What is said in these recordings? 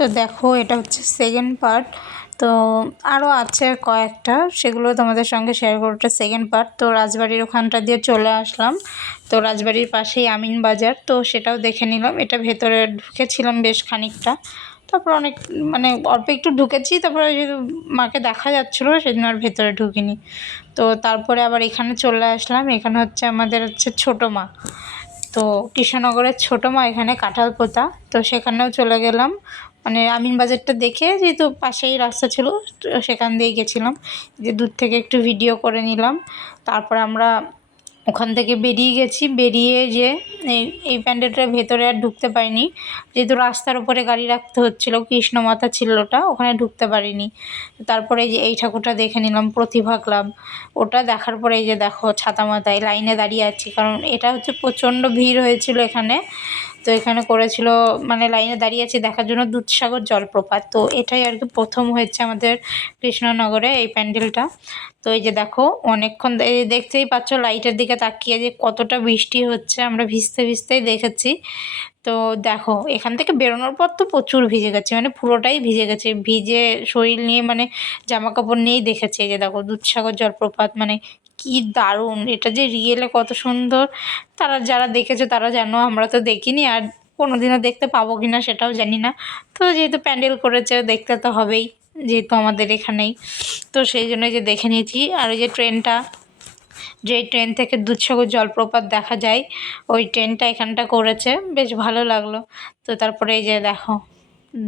তো দেখো এটা হচ্ছে সেকেন্ড পার্ট। তো আরও আছে কয়েকটা, সেগুলো তোমাদের সঙ্গে শেয়ার করবো। এটা সেকেন্ড পার্ট। তো রাজবাড়ির ওখানটা দিয়ে চলে আসলাম। তো রাজবাড়ির পাশেই আমিন বাজার, তো সেটাও দেখে নিলাম। এটা ভেতরে ঢুকেছিলাম বেশ খানিকটা, তারপর অনেক মানে অল্প একটু ঢুকেছি, তারপরে যেহেতু মাকে দেখা যাচ্ছিলো সেদিন আর ভেতরে ঢুকিনি। তো তারপরে আবার এখানে চলে আসলাম। এখানে হচ্ছে আমাদের হচ্ছে ছোটো মা, তো কৃষ্ণনগরের ছোটো মা এখানে কাঁঠাল পোতা। তো সেখানেও চলে গেলাম, মানে আমিন বাজারটা দেখে, যেহেতু পাশেই রাস্তা ছিল সেখান দিয়ে গেছিলাম, যে দূর থেকে একটু ভিডিও করে নিলাম। তারপর আমরা ওখান থেকে বেরিয়ে গেছি। বেরিয়ে যে এই প্যান্ডেলটার ভেতরে আর ঢুকতে পারিনি, যেহেতু রাস্তার উপরে গাড়ি রাখতে হচ্ছিলো, কৃষ্ণ মাতা ছিল ওটা, ওখানে ঢুকতে পারিনি। তারপরে যে এই ঠাকুরটা দেখে নিলাম, প্রতিভা ক্লাব। ওটা দেখার পরে এই যে দেখো ছাতা মাথায় লাইনে দাঁড়িয়ে আছি, কারণ এটা হচ্ছে প্রচণ্ড ভিড় হয়েছিল এখানে। তো এখানে করেছিল মানে লাইনে দাঁড়িয়ে আছি দেখার জন্য দুধসাগর জলপ্রপাত। তো এটাই আর কি প্রথম হয়েছে আমাদের কৃষ্ণনগরে এই প্যান্ডেলটা। তো এই যে দেখো অনেকক্ষণ দেখতেই পাচ্ছ লাইটের দিকে তাকিয়ে যে কতটা বৃষ্টি হচ্ছে, আমরা ভিজতে ভিজতেই দেখেছি। তো দেখো এখান থেকে বেরোনোর পর তো প্রচুর ভিজে গেছে, মানে পুরোটাই ভিজে গেছে, ভিজে শরীর নিয়ে মানে জামা কাপড় নিয়েই দেখেছি। এই যে দেখো দুধসাগর জলপ্রপাত, মানে কি দারুণ! এটা যে রিয়েলে কত সুন্দর, তারা যারা দেখেছে তারা জানো, আমরা তো দেখিনি, আর কোনোদিনও দেখতে পাবো কি না সেটাও জানি না। তো যেহেতু প্যান্ডেল করেছে দেখতে তো হবেই, যেহেতু আমাদের এখানেই, তো সেই জন্য যে দেখে নিয়েছি। আর ওই যে ট্রেনটা, যে ট্রেন থেকে দুধসাগর জলপ্রপাত দেখা যায়, ওই ট্রেনটা এখানটা করেছে, বেশ ভালো লাগলো। তো তারপরে এই যে দেখো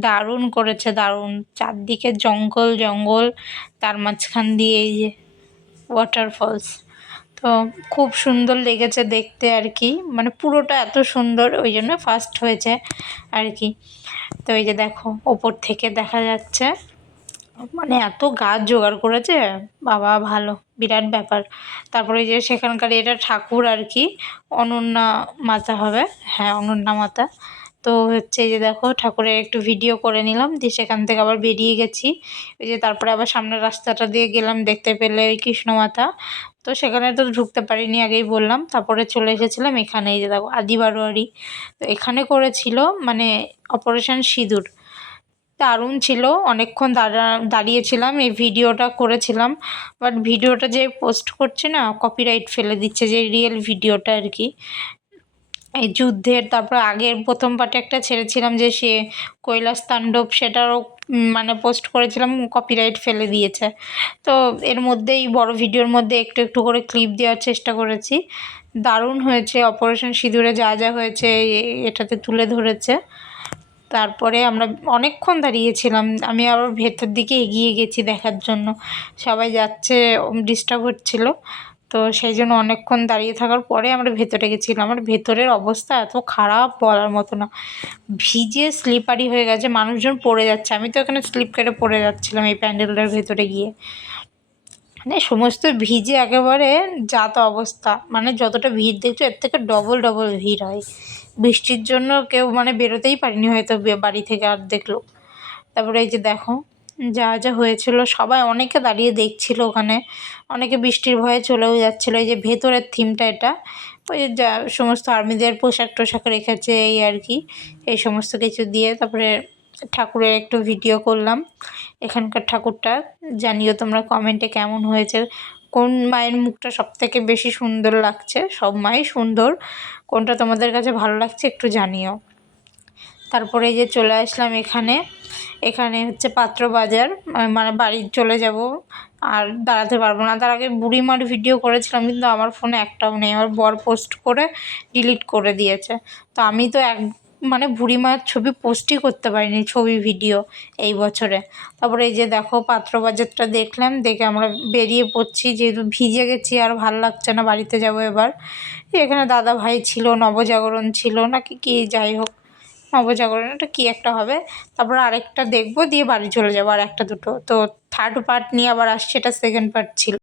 দারুণ করেছে, দারুণ, চারদিকে জঙ্গল জঙ্গল, তার মাঝখান দিয়ে এই যে ওয়াটারফলস। তো খুব সুন্দর লেগেছে দেখতে আর কি, মানে পুরোটা এত সুন্দর, ওই জন্য ফার্স্ট হয়েছে আর কি। তো এই যে দেখো ওপর থেকে দেখা যাচ্ছে, মানে এত গাছ জোগাড় করেছে বাবা, ভালো, বিরাট ব্যাপার। তারপরে যে সেখানকার এটা ঠাকুর আর কি, অনন্যা মাতা হবে, হ্যাঁ অনন্যা মাতা। তো হচ্ছে এই যে দেখো ঠাকুরের একটু ভিডিও করে নিলাম, দিয়ে সেখান থেকে আবার বেরিয়ে গেছি। ওই যে তারপরে আবার সামনের রাস্তাটা দিয়ে গেলাম, দেখতে পেলে ওই কৃষ্ণ মাতা। তো সেখানে তো ঢুকতে পারিনি, আগেই বললাম। তারপরে চলে এসেছিলাম এখানে, এই যে দেখো আদি বারোয়ারি। তো এখানে করেছিল মানে অপারেশন সিঁদুর, দারুণ ছিল। অনেকক্ষণ দাঁড়িয়েছিলাম, এই ভিডিওটা করেছিলাম, বাট ভিডিওটা যে পোস্ট করছে না কপিরাইট ফেলে দিচ্ছে, যে রিয়েল ভিডিওটা আর কি, এই যুদ্ধের। তারপর আগের প্রথম পার্টে একটা ছেড়েছিলাম যে সে কৈলাস তাণ্ডব, সেটারও মানে পোস্ট করেছিলাম, কপিরাইট ফেলে দিয়েছে। তো এর মধ্যেই বড় ভিডিওর মধ্যে একটু একটু করে ক্লিপ দেওয়ার চেষ্টা করেছি। দারুণ হয়েছে, অপারেশন সিঁদুরে যা যা হয়েছে এটাতে তুলে ধরেছে। তারপরে আমরা অনেকক্ষণ দাঁড়িয়েছিলাম, আমি আবার ভেতর দিকে এগিয়ে গেছি দেখার জন্য, সবাই যাচ্ছে, ডিস্টার্ব হচ্ছিলো। তো সেই জন্য অনেকক্ষণ দাঁড়িয়ে থাকার পরে আমরা ভেতরে গেছিলাম। আমার ভেতরের অবস্থা এত খারাপ বলার মতো না, ভিজে স্লিপারি হয়ে গেছে, মানুষজন পড়ে যাচ্ছে, আমি তো এখানে স্লিপ কেটে পড়ে যাচ্ছিলাম এই প্যান্ডেলটার ভেতরে গিয়ে, মানে সমস্ত ভিজে একেবারে যা তা অবস্থা। মানে যতটা ভিড় দেখছো এর থেকে ডবল ডবল ভিড় হয়, বৃষ্টির জন্য কেউ মানে বেরোতেই পারিনি হয়তো বাড়ি থেকে আর দেখলো। তারপরে এই যে দেখো যা যা হয়েছিল, সবাই অনেকে দাঁড়িয়ে দেখছিল ওখানে, অনেকে বৃষ্টির ভয়ে চলেও যাচ্ছিলো। এই যে ভেতরের থিমটা এটা, ওই যে যা সমস্ত আর্মিদের পোশাক টোশাক রেখেছে এই আর কি, এই সমস্ত কিছু দিয়ে। তারপরে ঠাকুরের একটু ভিডিও করলাম, এখানকার ঠাকুরটা। জানিও তোমরা কমেন্টে কেমন হয়েছে, কোন মায়ের মুখটা সবথেকে বেশি সুন্দর লাগছে, সব মাই সুন্দর, কোনটা তোমাদের কাছে ভালো লাগছে একটু জানিও। তারপরে যে চলে আসলাম এখানে, এখানে হচ্ছে পাত্র বাজার, মানে বাড়ি চলে যাব, আর দাঁড়াতে পারবো না। তার আগে বুড়িমার ভিডিও করেছিলাম, কিন্তু আমার ফোনে একটাও নেই, আমার বর পোস্ট করে ডিলিট করে দিয়েছে। তো আমি তো মানে বুড়িমার ছবি পোস্টই করতে পারিনি, ছবি ভিডিও এই বছরে। তারপরে এই যে দেখো পাত্র বাজারটা দেখলাম, দেখে আমরা বেরিয়ে পড়ছি, যেহেতু ভিজে গেছি আর ভাল লাগছে না, বাড়িতে যাব এবার। এখানে দাদা ভাই ছিল, নবজাগরণ ছিল নাকি কি, যাই হোক নবজাগরণ এটা কী একটা হবে। তারপর আরেকটা দেখবো, দিয়ে বাড়ি চলে যাবো, আর একটা দুটো। তো থার্ড পার্ট নিয়ে আবার আসছে, এটা সেকেন্ড পার্ট ছিল।